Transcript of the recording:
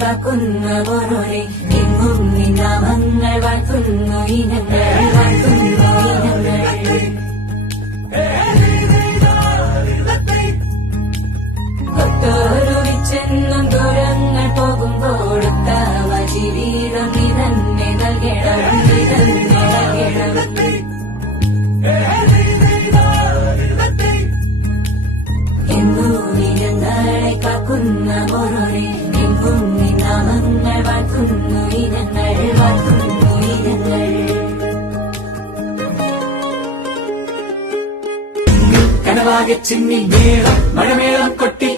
കാക്കുന്ന ഓരോരെ എങ്ങും നിന്നാമങ്ങൾ വാഴ്ത്തുന്നു ഇനങ്ങൾ വാഴ്ത്തുന്നു ഇനങ്ങൾ ഒട്ടോരുവിച്ചെന്നും ദൂരങ്ങൾ പോകുമ്പോഴൊത്താവ ജീവിതം ഇതന്നെ നൽകണം ഇതന്നെ നൽകണം ഇനങ്ങളെ കാക്കുന്ന ഓരോരെ എങ്ങും നിന്നാമങ്ങൾ വാഴ്ത്തുന്നു ഇനങ്ങൾ വാഴ്ത്തുന്നു ഇനങ്ങൾ കനവാകെ ചിന്നി മേളം മഴമേളം കൊട്ടി